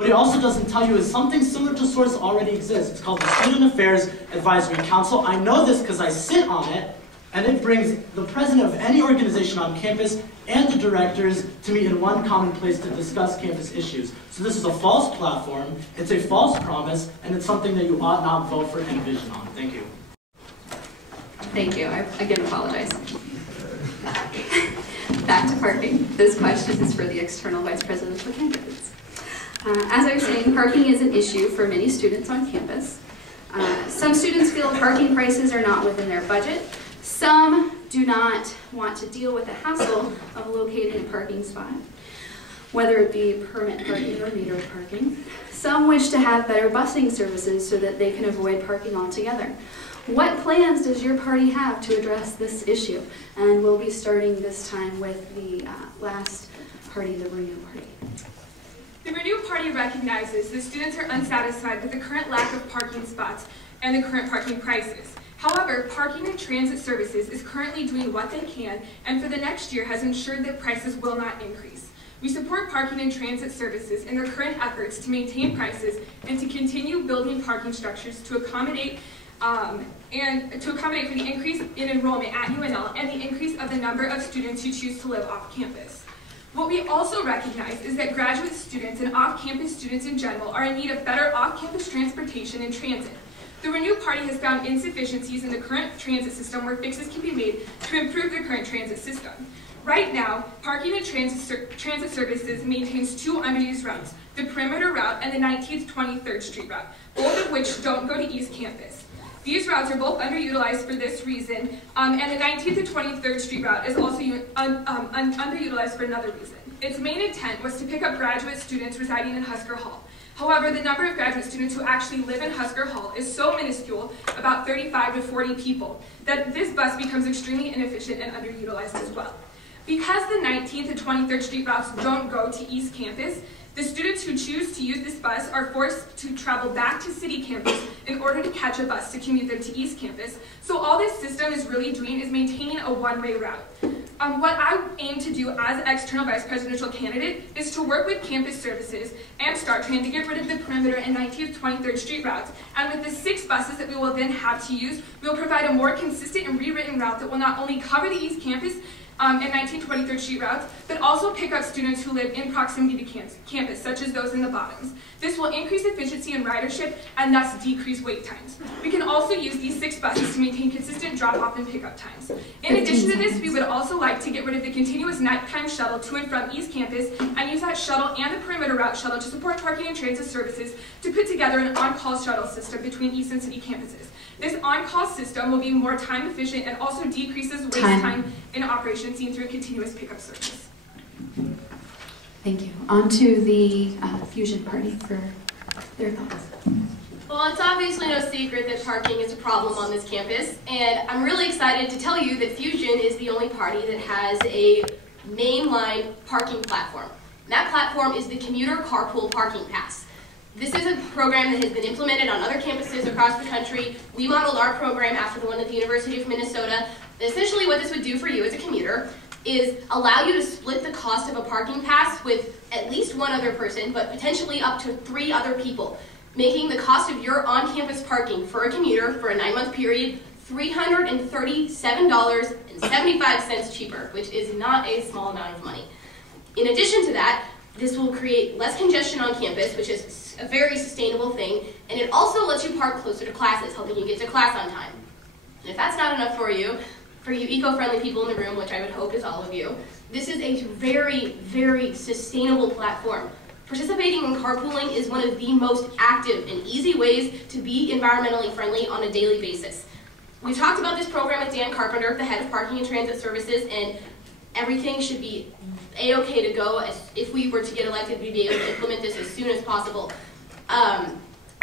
What it also doesn't tell you is something similar to SOURCE already exists. It's called the Student Affairs Advisory Council. I know this because I sit on it, and it brings the president of any organization on campus and the directors to meet in one common place to discuss campus issues. So this is a false platform, it's a false promise, and it's something that you ought not vote for Envision on. Thank you. Thank you. I again apologize. Back to parking. This question is for the external vice presidential candidates. As I was saying, parking is an issue for many students on campus. Some students feel parking prices are not within their budget. Some do not want to deal with the hassle of locating a parking spot, whether it be permit parking or metered parking. Some wish to have better busing services so that they can avoid parking altogether. What plans does your party have to address this issue? And we'll be starting this time with the last party, the Renew Party. The Renew Party recognizes that students are unsatisfied with the current lack of parking spots and the current parking prices. However, Parking and Transit Services is currently doing what they can and for the next year has ensured that prices will not increase. We support Parking and Transit Services in their current efforts to maintain prices and to continue building parking structures to accommodate for the increase in enrollment at UNL and the increase of the number of students who choose to live off campus. What we also recognize is that graduate students and off-campus students in general are in need of better off-campus transportation and transit. The Renew Party has found insufficiencies in the current transit system where fixes can be made to improve the current transit system. Right now, Parking and Transit Services maintains two underused routes, the Perimeter Route and the 19th 23rd Street Route, both of which don't go to East Campus. These routes are both underutilized for this reason, and the 19th and 23rd Street Route is also underutilized for another reason. Its main intent was to pick up graduate students residing in Husker Hall. However, the number of graduate students who actually live in Husker Hall is so minuscule, about 35 to 40 people, that this bus becomes extremely inefficient and underutilized as well. Because the 19th and 23rd Street routes don't go to East Campus, the students who choose to use this bus are forced to travel back to City Campus in order to catch a bus to commute them to East Campus. So all this system is really doing is maintaining a one-way route. What I aim to do as an external vice presidential candidate is to work with campus services and StarTran to get rid of the Perimeter and 19th, 23rd Street routes. And with the 6 buses that we will then have to use, we will provide a more consistent and rewritten route that will not only cover the East Campus and 19th, 23rd Street routes, but also pick up students who live in proximity to campus, such as those in the bottoms. This will increase efficiency and ridership and thus decrease wait times. We can also use these 6 buses to maintain consistent drop-off and pickup times. In addition to this, we would also like to get rid of the continuous nighttime shuttle to and from East Campus and use that shuttle and the Perimeter Route shuttle to support Parking and Transit Services to put together an on-call shuttle system between East and City campuses. This on-call system will be more time efficient and also decreases waste time in operation seen through a continuous pickup service. Thank you. On to the Fusion Party for their thoughts. Well, it's obviously no secret that parking is a problem on this campus, and I'm really excited to tell you that Fusion is the only party that has a mainline parking platform. And that platform is the Commuter Carpool Parking Pass. This is a program that has been implemented on other campuses across the country. We modeled our program after the one at the University of Minnesota. Essentially what this would do for you as a commuter is allow you to split the cost of a parking pass with at least one other person, but potentially up to 3 other people, making the cost of your on-campus parking for a commuter for a 9-month period $337.75 cheaper, which is not a small amount of money. In addition to that, this will create less congestion on campus, which is a very sustainable thing, and it also lets you park closer to classes, helping you get to class on time. And if that's not enough for you eco-friendly people in the room, which I would hope is all of you, this is a very, very sustainable platform. Participating in carpooling is one of the most active and easy ways to be environmentally friendly on a daily basis. We talked about this program with Dan Carpenter, the head of Parking and Transit Services, and everything should be a-okay to go. If we were to get elected, we'd be able to implement this as soon as possible.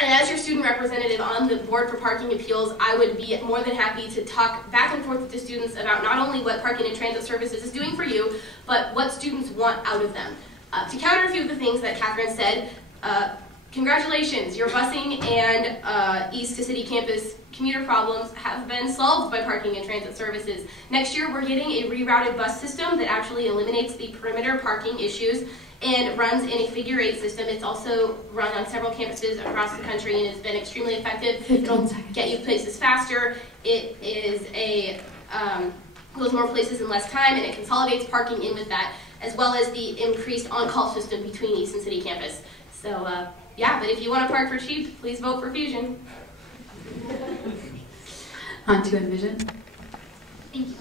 And as your student representative on the board for parking appeals, I would be more than happy to talk back and forth with the students about not only what Parking and Transit Services is doing for you, but what students want out of them. To counter a few of the things that Catherine said, congratulations, your busing and East to City campus commuter problems have been solved by Parking and Transit Services. Next year, we're getting a rerouted bus system that actually eliminates the perimeter parking issues. and runs in a figure-8 system. It's also run on several campuses across the country and has been extremely effective. It'll get you places faster. It is goes more places in less time, and it consolidates parking in with that, as well as the increased on-call system between Easton City campus. So yeah, but if you want to park for cheap, please vote for Fusion. On to Envision. Thank you.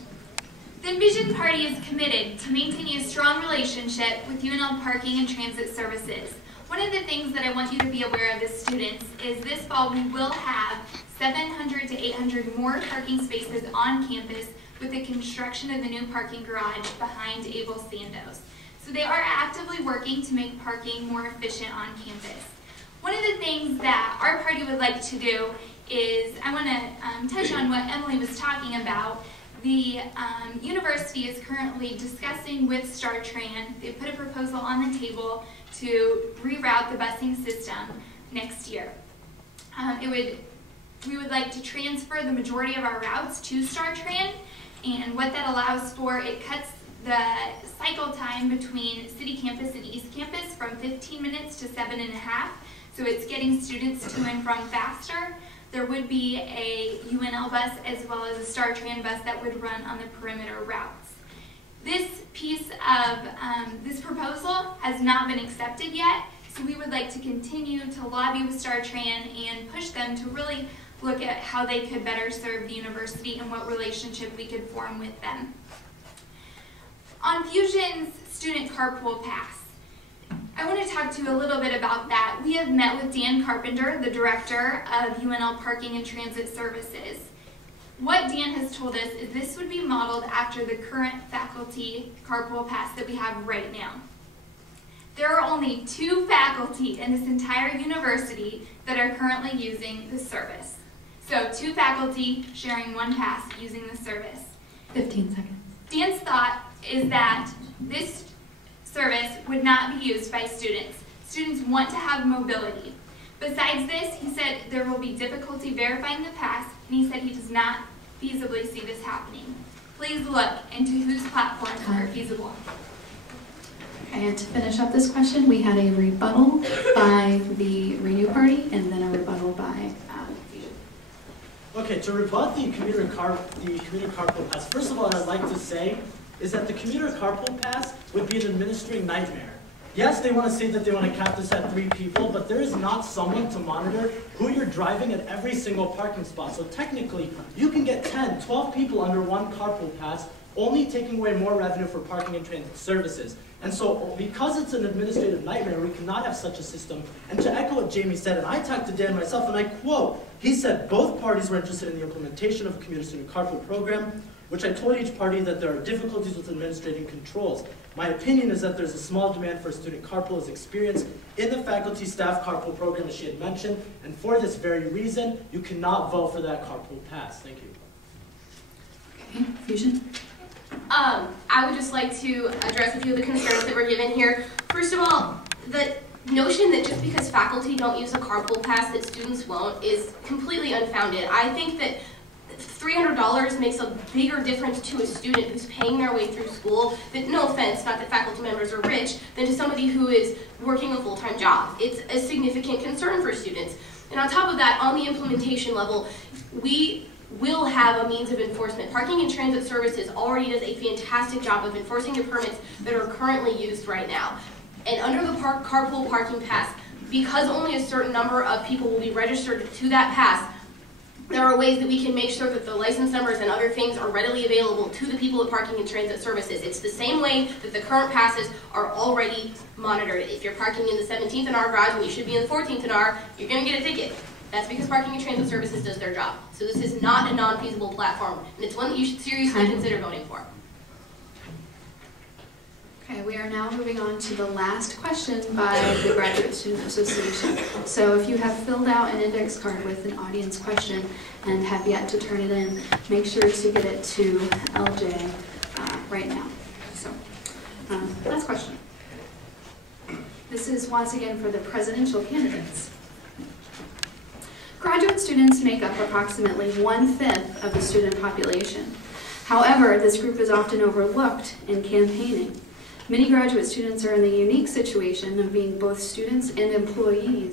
The Envision Party is committed to maintaining a strong relationship with UNL Parking and Transit Services. One of the things that I want you to be aware of as students is this fall we will have 700 to 800 more parking spaces on campus with the construction of the new parking garage behind Able Sandos. So they are actively working to make parking more efficient on campus. One of the things that our party would like to do is, I want to touch on what Emily was talking about. The university is currently discussing with StarTran. They put a proposal on the table to reroute the busing system next year. We would like to transfer the majority of our routes to StarTran, and what that allows for, it cuts the cycle time between City Campus and East Campus from 15 minutes to 7.5, so it's getting students to and from faster. There would be a UNL bus as well as a StarTran bus that would run on the perimeter routes. This piece of this proposal has not been accepted yet, so we would like to continue to lobby with StarTran and push them to really look at how they could better serve the university and what relationship we could form with them. On Fusion's student carpool pass, I want to talk to you a little bit about that. We have met with Dan Carpenter, the director of UNL Parking and Transit Services. What Dan has told us is this would be modeled after the current faculty carpool pass that we have right now. There are only 2 faculty in this entire university that are currently using the service. So 2 faculty sharing 1 pass using the service. 15 seconds. Dan's thought is that this service would not be used by students. Students want to have mobility. Besides this, he said there will be difficulty verifying the pass, and he said he does not feasibly see this happening. Please look into whose platforms are feasible. Okay, and to finish up this question, we had a rebuttal by the Renew Party and then a rebuttal by Fusion. Okay, to rebut the commuter carpool pass, first of all, what I'd like to say is that the commuter carpool pass would be an administering nightmare. Yes, they want to say that they want to cap this at 3 people, but there is not someone to monitor who you're driving at every single parking spot. So technically, you can get 10, 12 people under 1 carpool pass, only taking away more revenue for parking and transit services. And so because it's an administrative nightmare, we cannot have such a system. And to echo what Jamie said, and I talked to Dan myself, and I quote, he said both parties were interested in the implementation of a commuter student carpool program, which I told each party that there are difficulties with administrating controls. My opinion is that there's a small demand for student carpool as experienced in the faculty staff carpool program, as she had mentioned, and for this very reason, you cannot vote for that carpool pass. Thank you. Okay, Fusion? I would just like to address a few of the concerns that were given here. First of all, the notion that just because faculty don't use a carpool pass that students won't is completely unfounded. I think that $300 makes a bigger difference to a student who's paying their way through school, that, no offense, not that faculty members are rich, than to somebody who is working a full-time job. It's a significant concern for students. And on top of that, on the implementation level, we will have a means of enforcement. Parking and Transit Services already does a fantastic job of enforcing the permits that are currently used right now. And under the carpool parking pass, because only a certain number of people will be registered to that pass, there are ways that we can make sure that the license numbers and other things are readily available to the people at Parking and Transit Services. It's the same way that the current passes are already monitored. If you're parking in the 17th and R garage when you should be in the 14th and R, you're going to get a ticket. That's because Parking and Transit Services does their job. So this is not a non-feasible platform, and it's one that you should seriously consider voting for. Okay, we are now moving on to the last question by the Graduate Student Association. So if you have filled out an index card with an audience question and have yet to turn it in, make sure to get it to LJ right now. So, last question. This is once again for the presidential candidates. Graduate students make up approximately 1/5 of the student population. However, this group is often overlooked in campaigning. Many graduate students are in the unique situation of being both students and employees.